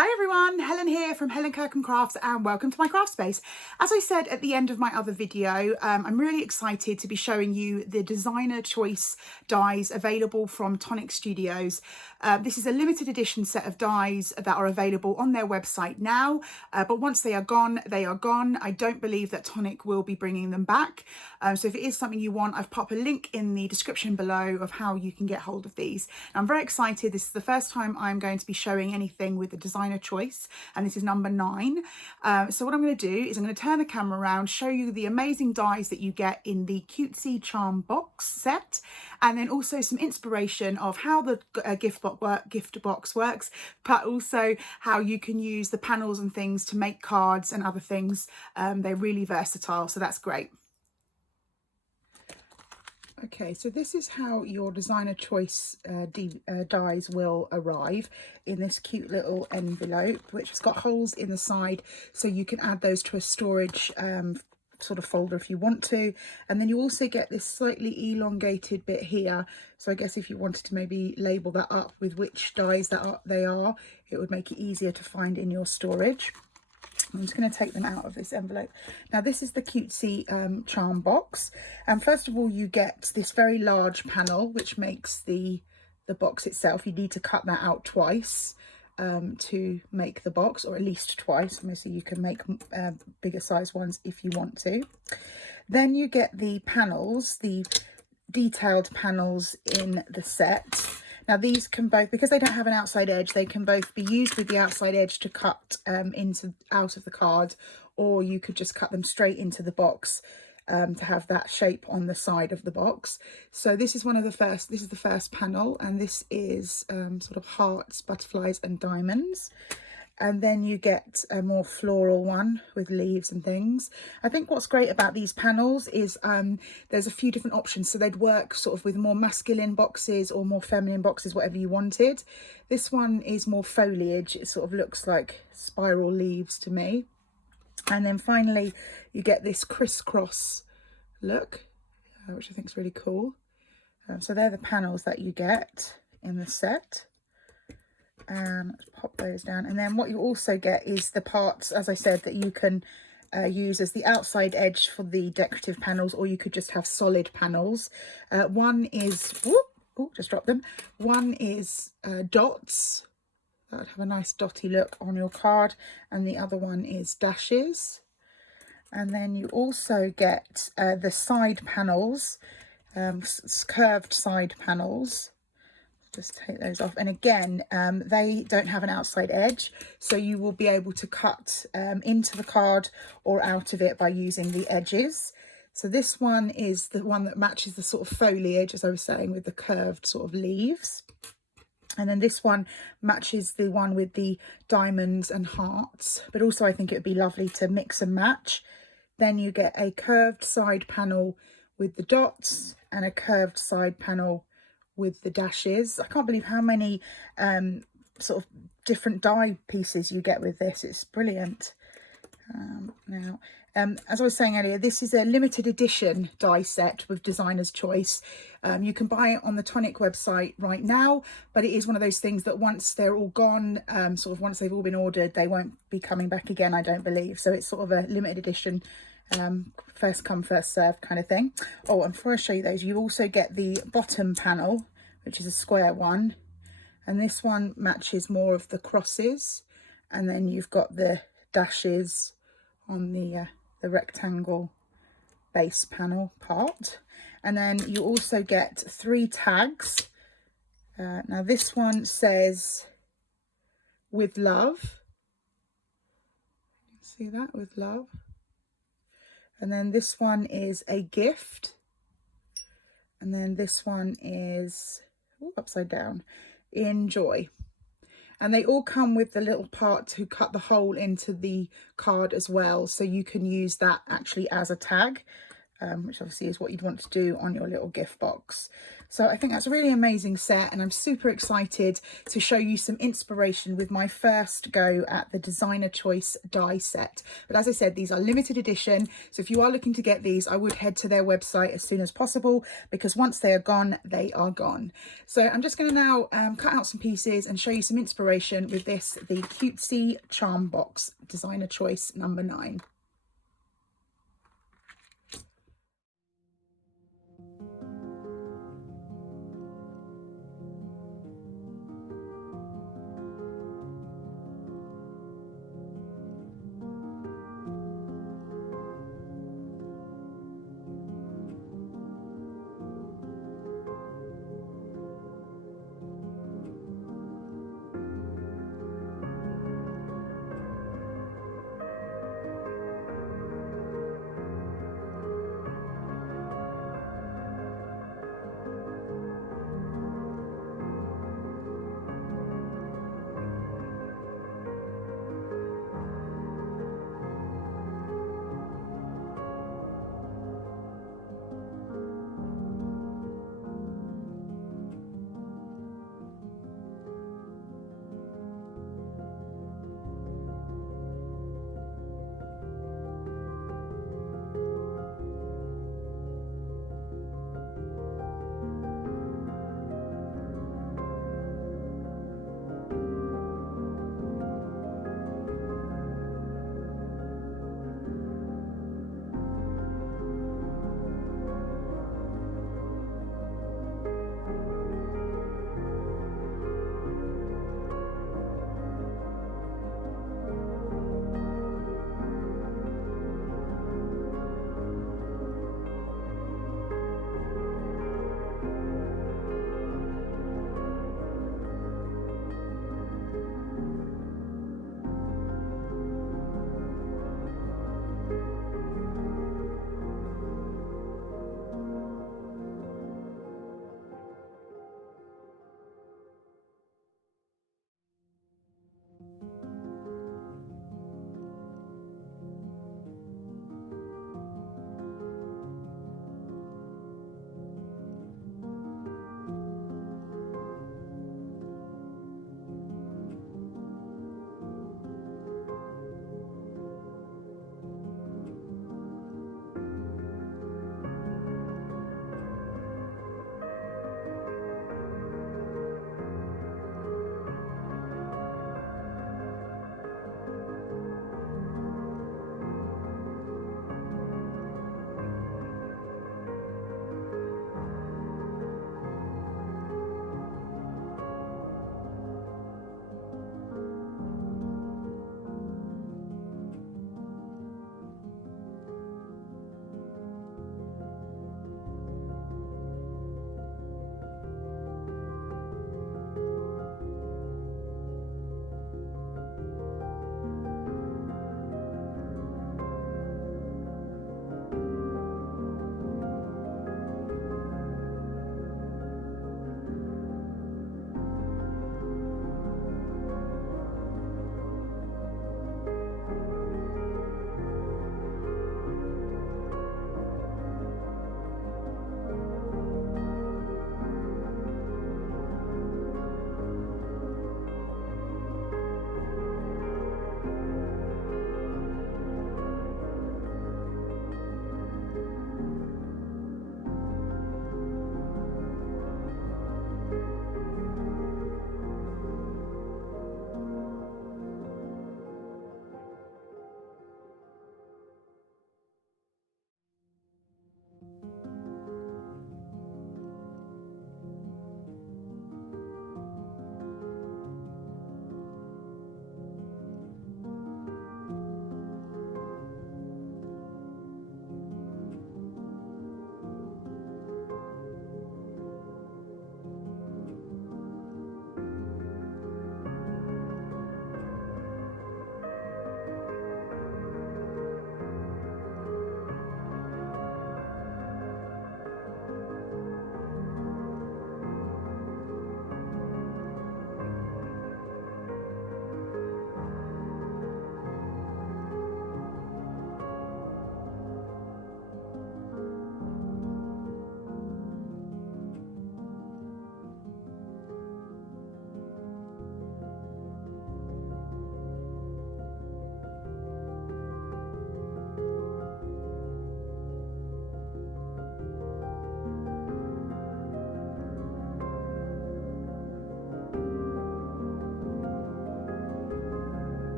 Hi everyone, Helen here from Helen Kirkham Crafts and welcome to my craft space. As I said at the end of my other video, I'm really excited to be showing you the designer choice dies available from Tonic Studios. This is a limited edition set of dies that are available on their website now, but once they are gone, they are gone. I don't believe that Tonic will be bringing them back. So if it is something you want, I've popped a link in the description below of how you can get hold of these. And I'm very excited. This is the first time I'm going to be showing anything with the designer choice, and this is number 9. So what I'm going to do is I'm going to turn the camera around, show you the amazing dies that you get in the Cutesy Charm Box set, and then also some inspiration of how the gift box works, but also how you can use the panels and things to make cards and other things. They're really versatile, so that's great. Okay, so this is how your designer choice dies will arrive in this cute little envelope, which has got holes in the side, so you can add those to a storage sort of folder if you want to. And then you also get this slightly elongated bit here, so I guess if you wanted to maybe label that up with which dies they are, it would make it easier to find in your storage. I'm just going to take them out of this envelope. Now this is the Cutesy Charm Box, and first of all you get this very large panel which makes the box itself. You need to cut that out twice to make the box, or at least twice. Obviously you can make bigger size ones if you want to. Then you get the panels, the detailed panels in the set. Now these can both, because they don't have an outside edge, they can both be used with the outside edge to cut out of the card, or you could just cut them straight into the box to have that shape on the side of the box. So this is this is the first panel, and this is sort of hearts, butterflies and diamonds. And then you get a more floral one with leaves and things. I think what's great about these panels is there's a few different options. So they'd work sort of with more masculine boxes or more feminine boxes, whatever you wanted. This one is more foliage. It sort of looks like spiral leaves to me. And then finally, you get this crisscross look, which I think is really cool. So they're the panels that you get in the set. Let's pop those down, and then what you also get is the parts, as I said, that you can use as the outside edge for the decorative panels, or you could just have solid panels. One is, just drop them. One is dots, that would have a nice dotty look on your card, and the other one is dashes. And then you also get the side panels, curved side panels. Just take those off, and again they don't have an outside edge, so you will be able to cut into the card or out of it by using the edges. So this one is the one that matches the sort of foliage, as I was saying, with the curved sort of leaves, and then this one matches the one with the diamonds and hearts, but also I think it would be lovely to mix and match. Then you get a curved side panel with the dots and a curved side panel with the dashes. I can't believe how many sort of different die pieces you get with this. It's brilliant. Now, as I was saying earlier, this is a limited edition die set with Designer's Choice. You can buy it on the Tonic website right now, but it is one of those things that once they're all gone, sort of once they've all been ordered, they won't be coming back again, I don't believe. So it's sort of a limited edition, first come first serve kind of thing. Oh, and before I show you those, you also get the bottom panel, which is a square one, and this one matches more of the crosses, and then you've got the dashes on the rectangle base panel part. And then you also get 3 tags. Now this one says "with love," see that, with love. And then this one is a gift, and then this one is upside down, enjoy. And they all come with the little part to cut the hole into the card as well, so you can use that actually as a tag. which obviously is what you'd want to do on your little gift box. So I think that's a really amazing set, and I'm super excited to show you some inspiration with my first go at the Designer Choice die set. But as I said, these are limited edition, so if you are looking to get these, I would head to their website as soon as possible, because once they are gone, they are gone. So I'm just going to now cut out some pieces and show you some inspiration with this, the Cutesy Charm Box Designer Choice number 9.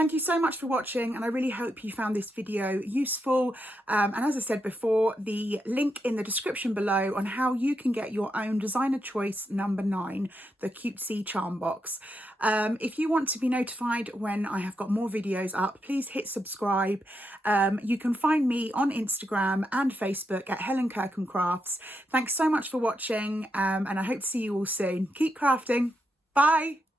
thank you so much for watching, and I really hope you found this video useful. And as I said before, the link in the description below on how you can get your own Designer Choice number 9, the Cutesy Charm Box. If you want to be notified when I have got more videos up, please hit subscribe. You can find me on Instagram and Facebook at Helen Kirkham Crafts. Thanks so much for watching, and I hope to see you all soon. Keep crafting. Bye.